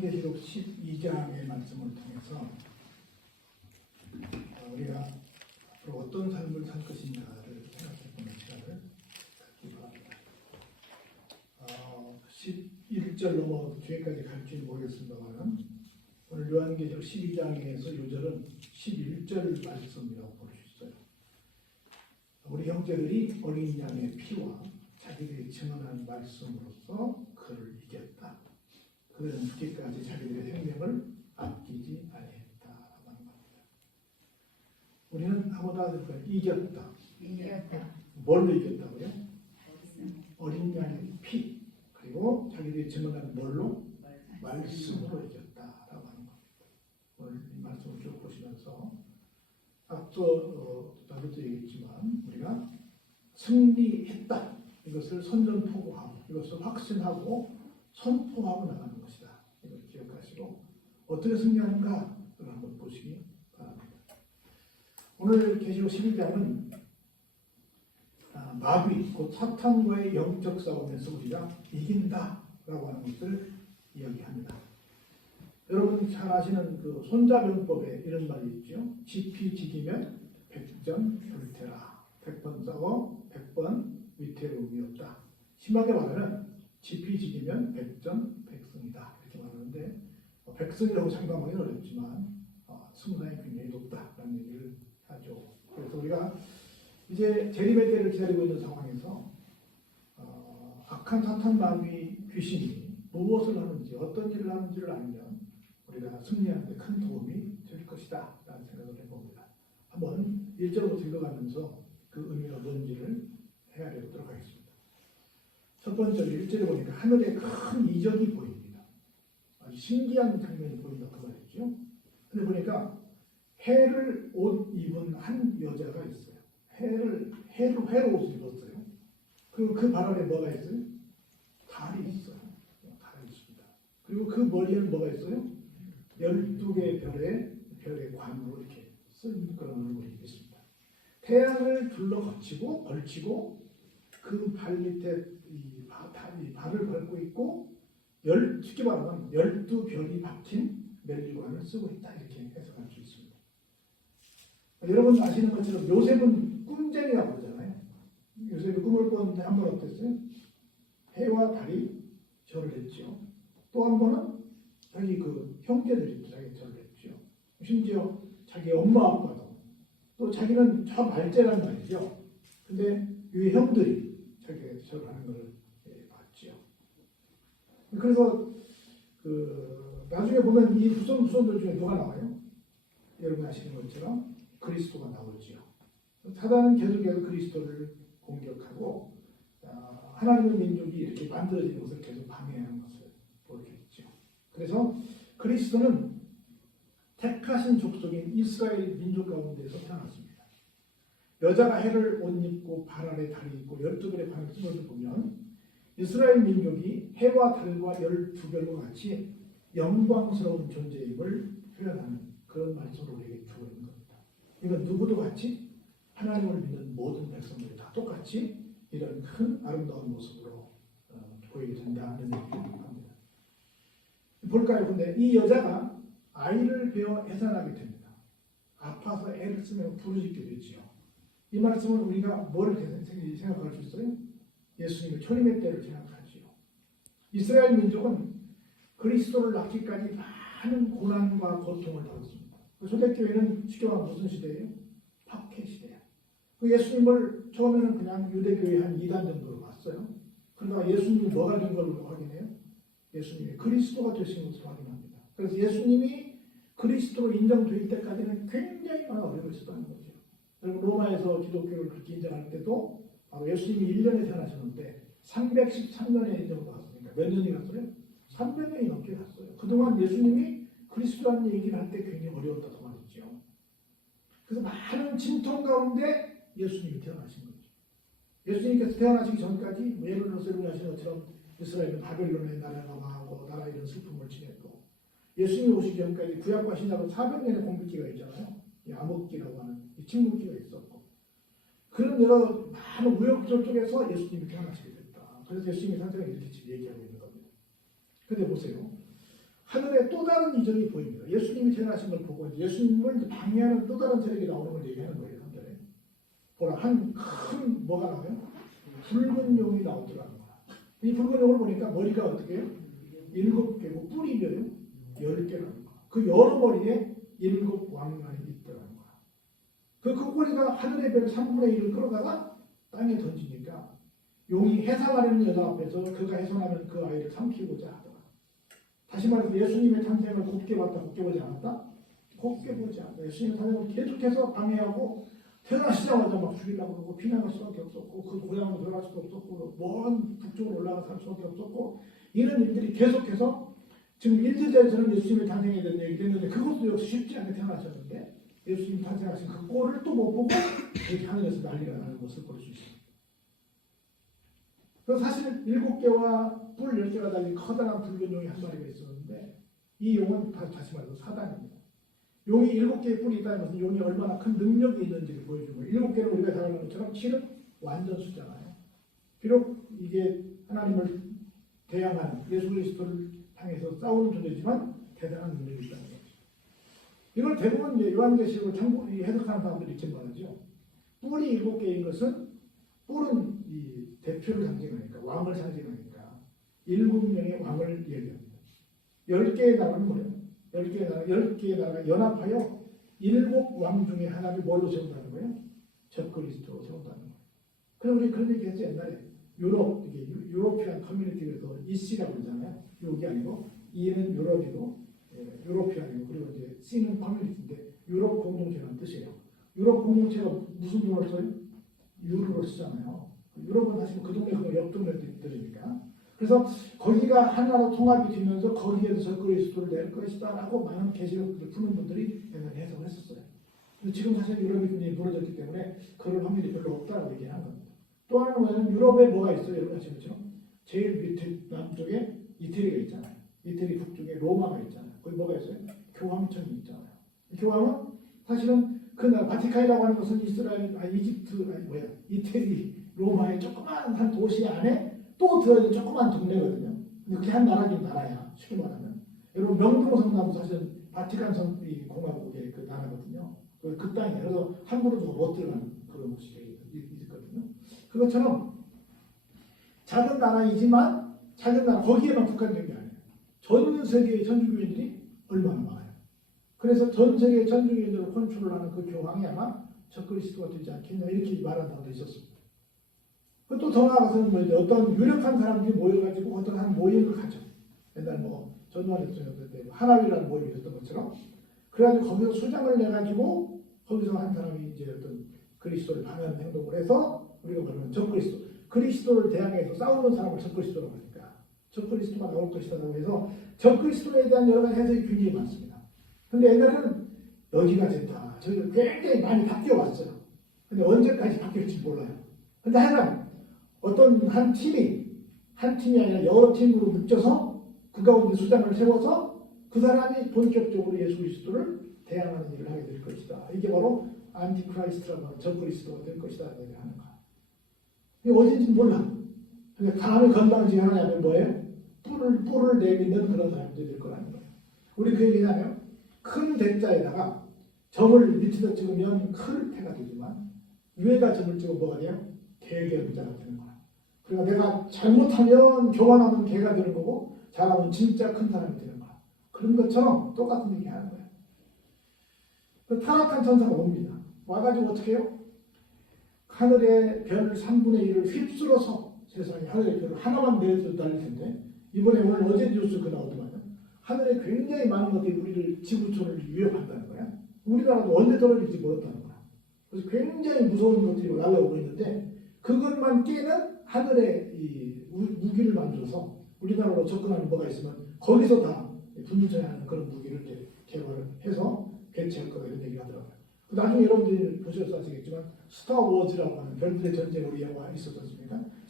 요한계시록 12장의 말씀을 통해서 어, 우리가 앞으로 어떤 삶을 살 것인가를 생각해 보는 시간을 갖기로 합니다. 어, 11절 넘어 뒤에까지 갈지 모르겠습니다만 오늘 요한계시록 12장에서 요절은 11절 말씀이라고 볼 수 있어요. 우리 형제들이 어린 양의 피와 자기들이 증언한 말씀으로써 그를 이겼다. 그들은 죽기까지 자기들의 생명을 아끼지 겁니다. 우리는 아무나 이겼다. 이겼다. 뭘로 이겼다고요? 어린 양의 피 그리고 자기들이 증언한 뭘로 말씀으로 이겼다라고 하는 겁니다. 오늘 이 말씀을 쭉 보시면서 앞서 어, 나도 얘기했지만 우리가 승리했다 이것을 선전포고하고 이것을 확신하고 선포하고 나가는 것이다. 이걸 기억하시고 어떻게 승리하는가 를 한번 보시기 바랍니다. 오늘 계시록 11장은 아, 마귀, 곧 사탄과의 영적 싸움에서 우리가 이긴다라고 하는 것을 이야기합니다. 여러분 잘 아시는 그 손자병법에 이런 말이 있죠. 지피 지기면 백전 불태라. 백번 싸워 백번 위태로움이었다. 심하게 말하면 지피 지기면 백전 백승이다. 이렇게 말하는데 어, 백승이라고 장담하기는 어렵지만 어, 승산이 굉장히 높다라는 얘기를 하죠. 그래서 우리가 이제 재림의 때를 기다리고 있는 상황에서 어, 악한 사탄 마귀 귀신이 무엇을 하는지 어떤 일을 하는지를 알면 우리가 승리하는 데 큰 도움이 될 것이다 라는 생각을 해봅니다. 한번 1절부터 읽어가면서 그 의미가 뭔지를 헤아려 보도록 하겠습니다. 첫 번째로 1절에 보니까 하늘에 큰 이적이 보입니다. 아주 신기한 장면이 보인다 그 말이죠. 근데 보니까 해를 옷 입은 한 여자가 있어요. 해를 해로 해로 옷을 입었어요. 그리고 그발 아래 뭐가 있어요? 달이 있어요. 달이 있습니다. 그리고 그 머리에는 뭐가 있어요? 열두 개의 별의 별의 관으로 이렇게 쓴 그런 얼굴이 있습니다. 태양을 둘러 거치고 걸치고 그 발 밑에 이, 바, 다- 이 발을 밟고 있고 열 쉽게 말하면 열두 별이 박힌 멜리관을 쓰고 있다 이렇게 해석할 수 있습니다. 여러분 아시는 것처럼 요셉은 꿈쟁이라고 그러잖아요. 요셉이 꿈을 꿨는데 한 번 어땠어요? 해와 달이 절을 했죠. 또한 번은 자기 그 형제들이 자기 절을 했죠. 심지어 자기 엄마 아빠도 또 자기는 저 말제란 말이죠. 근데 이 형들이 자기가 절하는 것을 예, 봤죠. 그래서 그 나중에 보면 이 후손 후손들 중에 누가 나와요? 여러분 아시는 것처럼 그리스도가 나오지요. 사단은 계속해서 그리스도를 공격하고 아, 하나님의 민족이 이렇게 만들어지는 것을 계속 방해하는 것을 보겠죠. 그래서 그리스도는 택하신 족속인 이스라엘 민족 가운데서 태어났습니다. 여자가 해를 옷 입고 발 아래 달이 있고 열두 관을 쓴 것을 보면 이스라엘 민족이 해와 달과 열두 별과 같이 영광스러운 존재임을 표현하는 그런 말씀을 우리에게 주고 있는 겁니다. 이건 누구도 같이 하나님을 믿는 모든 백성들이 다 똑같이 이런 큰 아름다운 모습으로 어, 보이게 된다는 얘기를 합니다. 볼까요? 근데 이 여자가 아이를 베어 해산하게 됩니다. 아파서 애를 쓰면 부르짖게 되지요. 이 말씀은 우리가 뭘 생각할 수 있어요? 예수님의 초림의 때를 생각하지요. 이스라엘 민족은 그리스도를 낳기까지 많은 고난과 고통을 받았습니다. 그 초대교회는 말하면 무슨 시대예요? 박해 시대야. 그 예수님을 처음에는 그냥 유대교회 한 2단 정도로 봤어요. 그러다가 예수님이 뭐가 된 걸로 확인해요? 예수님이 그리스도가 되신 것을 확인합니다. 그래서 예수님이 그리스도로 인정될 때까지는 굉장히 많은 어려움을 있었다는 거죠. 여러분 로마에서 기독교를 그렇게 인정할 때도 바로 예수님이 1년에 태어나셨는데 313년에 인정받았으니까 몇 년이 갔어요? 300년이 넘게 갔어요. 그동안 예수님이 그리스도라는 얘기를 할 때 굉장히 어려웠다고 말했죠. 그래서 많은 진통 가운데 예수님이 태어나신 거죠. 예수님께서 태어나시기 전까지 뭐 예를 들어서 아시는 것처럼 이스라엘은 바벨론의 나라가 망하고 나라 이런 슬픔을 지냈고 예수님이 오시기 전까지 구약과 신약은 400년의 공백기가 있잖아요. 이 암흑기라고 하는 이 침묵기가 있었고 그런 여러 많은 우여곡절 속에서 예수님이 태어나시게 됐다. 그래서 예수님의 상태가 이렇게 지금 얘기하고 있는 겁니다. 근데 보세요. 하늘에 또 다른 이정이 보입니다. 예수님이 태어나신 걸 보고 예수님을 방해하는 또 다른 세력이 나오는 걸 얘기하는 거예요. 하늘에. 보라 한 큰 뭐가 나와요? 붉은 용이 나오더라는 거야. 이 붉은 용을 보니까 머리가 어떻게 해요? 일곱 개고 몇요? 열 개라는 거야. 그 여러 머리에 일곱 왕관이. 그, 그 꼬리가 하늘의 별 3분의 1을 끌어다가 땅에 던지니까 용이 해산하려는 여자 앞에서 그가 해산하면 그 아이를 삼키고자 하더라. 다시 말해서 예수님의 탄생을 곱게 봤다, 곱게 보지 않았다? 곱게 보지 않았다. 예수님의 탄생을 계속해서 방해하고 태어나시자마자 막 죽이려고 그러고 피난할 수밖에 없었고 그 고향으로 들어갈 수도 없었고 먼 북쪽으로 올라가 살 수밖에 없었고 이런 일들이 계속해서 지금 일제자에서는 예수님의 탄생에 대한 얘기를 했는데 그것도 역시 쉽지 않게 태어나셨는데 예수님 탄생하신 그 꼴을 또 못 보고 이렇게 하늘에서 난리가 나는 것을 볼 수 있습니다. 그 사실 일곱 개와 뿔 열 개가 달린 커다란 붉은 용이 한 마리가 있었는데 이 용은 다- 다시 말해서 사단입니다. 용이 일곱 개의 뿔이 있다는 것은 용이 얼마나 큰 능력이 있는지를 거예요. 일곱 개는 우리가 잘 아는 것처럼 7은 완전 숫자잖아요. 비록 이게 하나님을 대항하는 예수 그리스도를 향해서 싸우는 존재지만 대단한 능력이 거죠. 이걸 대부분 이제 요한계시록을 참고 이 해석하는 사람들이 있긴 말이죠. 뿔이 일곱 개인 것은 뿔은 이 대표를 상징하니까 왕을 상징하니까 일곱 명의 왕을 얘기합니다. 열 개의 나라는 뭐예요? 열 개의 나라, 열 개의 나라가 연합하여 일곱 왕 중에 하나를 뭘로 세운다는 거예요? 적그리스도로 세운다는 거예요. 그럼 우리 그런 얘기 했죠 옛날에 유럽 이게 유- 유로피안 커뮤니티에서 이씨라고 그러잖아요. 여기 아니고 이는 유럽이고 예, 유로피안이고 그리고 이제 C는 커뮤니티인데 유럽 공동체라는 뜻이에요. 유럽 공동체가 무슨 돈을 써요? 유로를 쓰잖아요. 유럽은 사실 그 동네 그 옆동네들이니까. 그래서 거기가 하나로 통합이 되면서 거기에서 적그리스도를 낼 것이다 라고 많은 계시록들을 푸는 분들이 옛날에 해석을 했었어요. 근데 지금 사실 유럽이 굉장히 무너졌기 때문에 그럴 확률이 별로 없다고 얘기하는 겁니다. 또 하나는 유럽에 뭐가 있어요? 여러분 아시겠죠? 제일 밑에 남쪽에 이태리가 있잖아요. 이태리 북쪽에 로마가 있잖아요. 거기 뭐가 있어요? 교황청이 있잖아요. 교황은 사실은 그 나라 바티칸이라고 하는 것은 이스라엘, 아 이집트, 아니 뭐야 이태리, 로마의 조그만 한 도시 안에 또 들어있는 조그만 동네거든요. 근데 그게 한 나라긴 나라야. 쉽게 말하면. 여러분 명동성남도 사실은 바티칸 성, 이 공화국의 그 나라거든요. 그, 그 땅이에요. 그래서 함부로 못 들어가는 그런 곳이 있- 있거든요. 그것처럼 작은 나라이지만 작은 나라 거기에만 국한된 게. 전 세계의 천주교인들이 얼마나 많아요. 그래서 전 세계 천주교인들을 컨트롤하는 그 교황이 아마 적그리스도가 되지 않겠냐 이렇게 말하는 사람도 있었습니다. 또 더 나아가서는 뭐 어떤 유력한 사람들이 모여가지고 어떤 한 모임을 가져. 옛날 뭐 전두환 대통령 때 하나위라는 모임이 있었던 것처럼 그래가지고 거기서 수장을 내가지고 거기서 한 사람이 이제 어떤 그리스도를 방해하는 행동을 해서 우리가 말하는 적그리스도 그리스도를 대항해서 싸우는 사람을 적그리스도라고 하니까 적그리스도가 나올 것이다라고 해서 적그리스도에 대한 여러 가지 해석이 굉장히 많습니다. 근데 옛날에는 여기가 됐다. 저희가 굉장히 많이 바뀌어 왔어요. 근데 언제까지 바뀔지 몰라요. 근데 하여간 어떤 한 팀이 한 팀이 아니라 여러 팀으로 뭉쳐서 그 가운데 수장을 세워서 그 사람이 본격적으로 예수 그리스도를 대항하는 일을 하게 될 것이다. 이게 바로 안티크라이스트라고 하는 적그리스도가 될 것이다. 하는 거야. 이게 어딘지 몰라. 근데 감히 건방지 하냐면 뭐예요? 뿔을, 뿔을 내미는 그런 사람들이 될 거라는 거예요. 우리 그 얘기냐면 큰 대자에다가 점을 밑에다 찍으면 큰 태가 되지만 위에다 점을 찍으면 뭐가 돼요? 의자가 되는 거야. 그러니까 내가 잘못하면 교만하면 개가 되는 거고 잘하면 진짜 큰 사람이 되는 거야. 그런 것처럼 똑같은 얘기 하는 거야. 그 타락한 천사가 옵니다. 와가지고 어떻게 해요? 하늘의 별 3분의 1을 휩쓸어서 세상에 하늘의 별을 하나만 내서 달릴 텐데 이번에 오늘 어제 뉴스 그 나오더만요. 하늘에 굉장히 많은 것들이 우리를 지구촌을 위협한다는 거야. 우리나라도 언제 떨어질지 모른다는 거야. 그래서 굉장히 무서운 것들이 날라오고 있는데 그것만 깨는 하늘의 이 무- 무기를 만들어서 우리나라로 접근하는 뭐가 있으면 거기서 다 분쇄하는 그런 무기를 이제 개발을 해서 배치할 거다 이런 얘기를 하더라고요. 그 나중에 여러분들이 보셔서 아시겠지만 스타워즈라고 하는 별들의 영화 있었지 않습니까?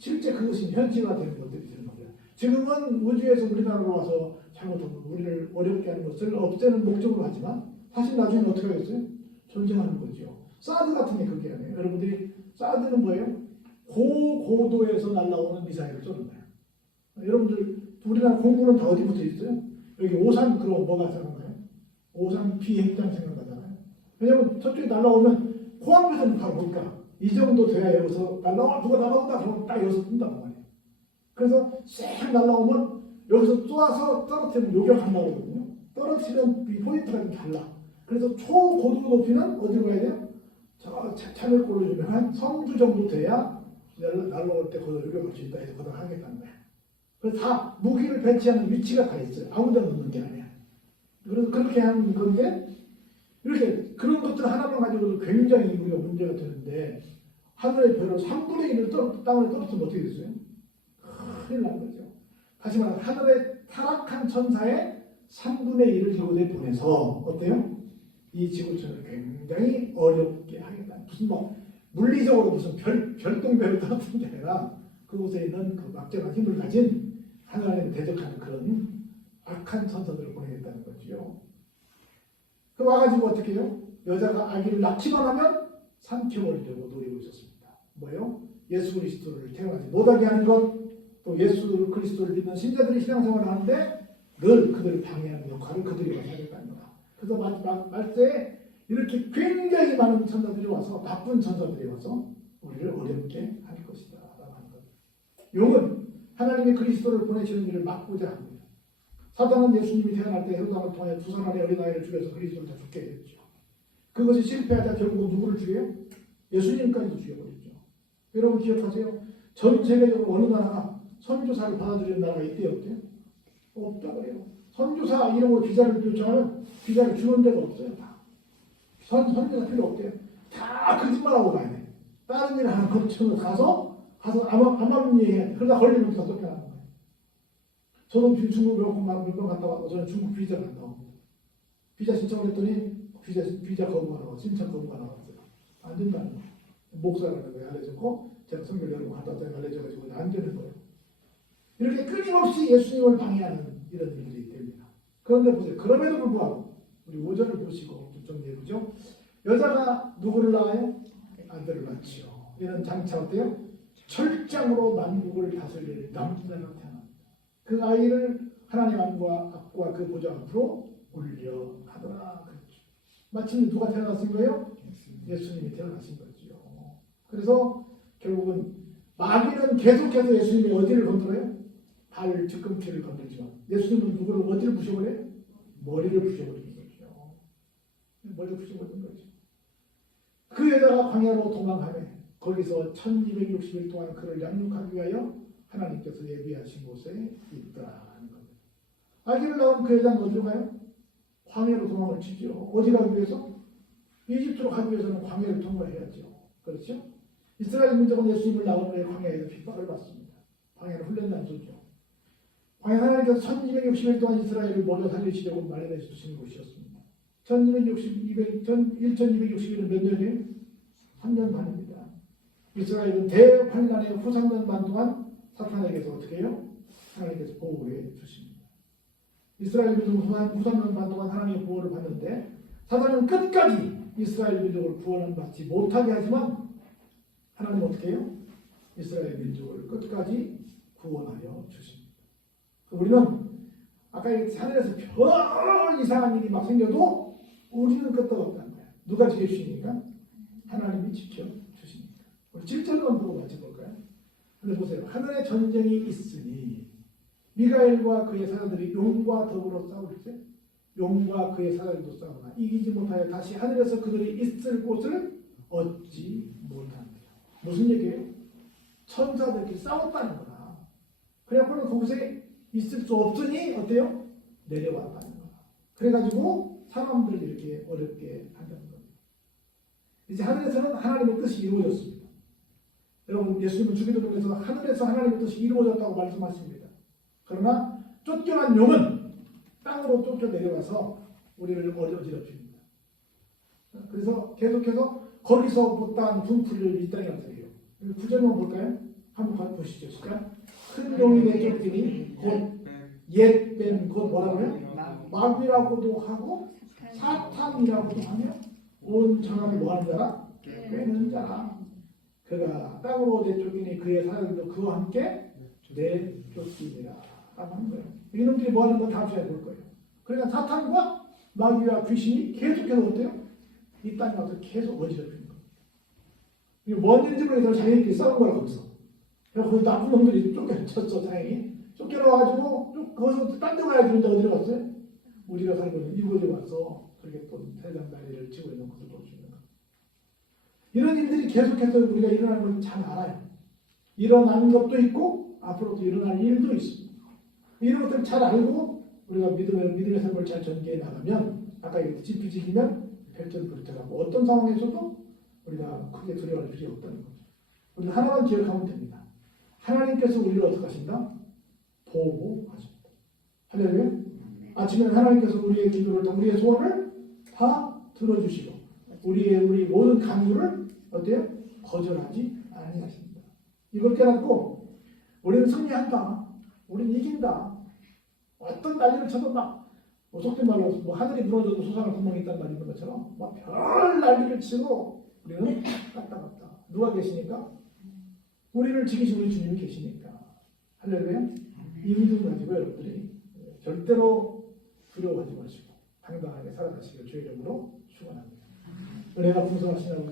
실제 그것이 현실화되는 것들이 되는 겁니다. 지금은 우주에서 우리나라로 와서 잘못하면 우리를 어렵게 하는 것을 없애는 목적으로 하지만 사실 나중에 어떻게 하겠어요? 전쟁하는 거죠. 사드 같은 게 그게 아니에요. 여러분들이 사드는 뭐예요? 고고도에서 날라오는 미사일을 쏘는 거예요. 여러분들 우리나라 공군은 다 어디 붙어 있어요? 여기 오산 그럼 뭐가 생각나요? 오산 비행장 생각나잖아요. 왜냐면 저쪽에 날라오면 코앞에서는 바로 볼까? 이 정도 돼야 여기서 날라와 누가 날라온다 그러면 딱 여기서 뜬단 말이에요. 그래서 쌩 날라오면 여기서 쏘아서 떨어뜨리면 요격한다고 그러거든요. 떨어뜨리는 이 포인트가 좀 달라. 그래서 초고도 높이는 어디로 가야 돼요? 저 차- 차별골로 유명한 성주 정도 돼야 날- 날라올 때 거기서 요격할 수 있다 해서 거기다 하겠다는 거야. 그래서 다 무기를 배치하는 위치가 다 있어요. 아무 데나 넣는 게 아니야. 그래서 그렇게 하는 건데 이렇게 그런 것들 하나만 가지고도 굉장히 우리가 문제가 되는데 하늘의 별을 3분의 1을 떨, 땅에 떨어뜨리면 어떻게 됐어요? 큰일 난 거죠. 다시 말하면 하늘의 타락한 천사의 3분의 1을 지구에 보내서 어때요? 이 지구촌을 굉장히 어렵게 하겠다. 무슨 뭐 물리적으로 무슨 별, 별똥별을 떨어뜨린 게 아니라 그곳에 있는 그 막대한 힘을 가진 하나님을 대적하는 그런 악한 천사들을 보내겠다는 거죠. 그 와가지고 어떻게 해요? 여자가 아기를 낳기만 하면 삼켜버리려고 노리고 있었습니다. 뭐예요? 예수 그리스도를 태어나지 못하게 하는 것, 또 예수 그리스도를 믿는 신자들이 신앙생활을 하는데 늘 그들을 방해하는 역할을 그들이 와서 하겠다는 거다. 그래서 마지막 말세에 이렇게 굉장히 많은 천사들이 와서 나쁜 천사들이 와서 우리를 어렵게 할 것이다. 라고 하는 것. 용은 하나님이 그리스도를 보내시는 일을 막고자 합니다. 사단은 예수님이 태어날 때 헤로당을 통해 두 사람의 어린아이를 죽여서 그리스도를 다 죽게 했죠. 그것이 실패하자 결국 누구를 죽여요? 예수님까지도 죽여버렸죠. 여러분 기억하세요? 전 세계적으로 어느 나라가 선교사를 받아들이는 나라가 있대요, 없대요? 없다 그래요. 선교사 이름으로 비자를 요청하면 비자를 주는 데가 없어요. 다. 선, 선교사 필요 없대요. 다 거짓말하고 가야 돼. 다른 일 하는 것처럼 가서 가서 아마 해야 돼. 그러다 걸리면 다 거예요. 저도 지금 중국 몇번 갔다 와서 저는 중국 비자 갔다 옵니다. 비자 신청을 했더니 비자 비자 나와 신청 거부가 나왔어요. 안 된다는 거예요. 목사라는 거에 알려졌고 제가 여러분 갔다 왔더니 알려져가지고 안 되는 거예요. 이렇게 끊임없이 예수님을 방해하는 이런 일들이 됩니다. 그런데 보세요. 그럼에도 불구하고 우리 오전을 보시고 좀 정리해 보죠. 여자가 누구를 낳아요? 아들을 낳지요. 이런 장차 어때요? 철장으로 만국을 다스릴 태어납니다. 그 아이를 하나님 안과 앞과 그 보좌 앞으로 올려 하더라. 그랬죠. 마침 누가 태어났은 거예요? 예수님이 태어나신 거죠. 그래서 결국은 마귀는 계속해서 예수님이 어디를 건드려요? 발 뒤꿈치를 건들지만 예수님은 누구를 어디를 부셔버려요? 머리를 부셔버리는 거죠. 머리를 부셔버리는 거죠. 그 여자가 광야로 도망하며 거기서 1260일 동안 그를 양육하기 위하여 하나님께서 예비하신 곳에 있다는 겁니다. 아기를 낳은 그 여자는 어디로 가요? 광야로 도망을 치죠. 어디 가기 위해서? 이집트로 가기 위해서는 광야를 통과해야죠. 그렇죠? 이스라엘 민족은 예수님을 낳은 후에 광야에서 핍박을 받습니다. 광야를 훈련난 소죠. 광야 하나님께서 1260일 동안 이스라엘을 모두 살리시려고 마련해 주신 곳이었습니다. 1260, 1260일은 몇 년이에요? 3년 반입니다. 이스라엘은 대환란의 후 3년 반 동안 사탄에게서 어떻게 해요? 하나님께서 보호해 주십니다. 이스라엘 민족은 후 3년 반 동안 하나님의 보호를 받는데 사단은 끝까지 이스라엘 민족을 구원을 받지 못하게 하지만 하나님 어떻게 해요? 이스라엘 민족을 끝까지 구원하여 주십니다. 우리는 아까 하늘에서 별 이상한 일이 막 생겨도 우리는 끄떡없다는 거야. 누가 지켜주십니까? 하나님이 지켜주십니다. 우리 7절로 한번 같이 볼까요? 근데 보세요. 하늘에 전쟁이 있으니 미가엘과 그의 사자들이 용과 더불어 싸울 때 용과 그의 사자들도 싸우나 이기지 못하여 다시 하늘에서 그들이 있을 곳을 얻지 못합니다. 무슨 얘기예요? 천사들끼리 싸웠다는 거다. 그래갖고는 그곳에 있을 수 없으니 어때요? 내려왔다는 거다. 그래가지고 사람들을 이렇게 어렵게 한다는 겁니다. 이제 하늘에서는 하나님의 뜻이 이루어졌습니다. 여러분 예수님은 주기도문에서 하늘에서 하나님의 뜻이 이루어졌다고 말씀하십니다. 그러나 쫓겨난 용은 땅으로 쫓겨 내려가서 우리를 어려지럽힙니다. 그래서 계속해서 거기서 못다한 분풀이를 이 땅에 해요? 구절만 볼까요? 한번 보시죠. 시작. 큰 용이 내쫓기니 곧 옛뱀 곧 뭐라고요? 마귀라고도 하고 사탄이라고도 하며 온 천하를 뭐하는 자라? 꿰는 자라. 그가 땅으로 내쫓기니 그의 사람들도 그와 함께 내쫓기니라. 라고 하는 거예요. 이놈들이 뭐 하는 거 다음 시간에 볼 거예요. 그러니까 사탄과 마귀와 귀신이 계속해서 어때요? 이 땅에 와서 계속 어지럽히는 거예요. 이게 뭔 일인지 모르겠어 자기들끼리 싸운 거야 거기서. 그래서 거기 나쁜 놈들이 쫓겨쳤어 다행히. 쫓겨나가지고 쭉 거기서 딴 데 가야지 근데 어디로 갔어요? 우리가 살고 있는 이곳에 와서 그렇게 또 세상 난리를 치고 있는 것을. 이런 일들이 계속해서 우리가 일어나는 걸 잘 알아요. 일어나는 것도 있고 앞으로도 일어날 일도 있습니다. 이런 것들을 잘 알고 우리가 믿음의, 믿음의 삶을 잘 전개해 나가면 아까 얘기했듯이 지피지기면 백전불태라고 어떤 상황에서도 우리가 크게 두려워할 필요 없다는 거죠. 우리가 하나만 기억하면 됩니다. 하나님께서 우리를 어떻게 하신다? 보호하십니다. 할렐루야. 아침에 하나님께서 우리의 기도를 다 우리의 소원을 다 들어주시고 우리의 우리 모든 간구를 어때요? 거절하지 아니하십니다. 이걸 깨닫고 우리는 승리한다. 우리는 이긴다. 어떤 난리를 쳐도 막뭐 속된 말로 뭐 하늘이 무너져도 솟아날 구멍이 있단 있는 것처럼 막 별 난리를 치고 우리는 까딱까딱 누가 계시니까 우리를 지키시는 주님이 계시니까 할렐루야 이 믿음 가지고 여러분들이 절대로 두려워하지 마시고 당당하게 살아가시길 주의 이름으로 축원합니다. 은혜가 여러분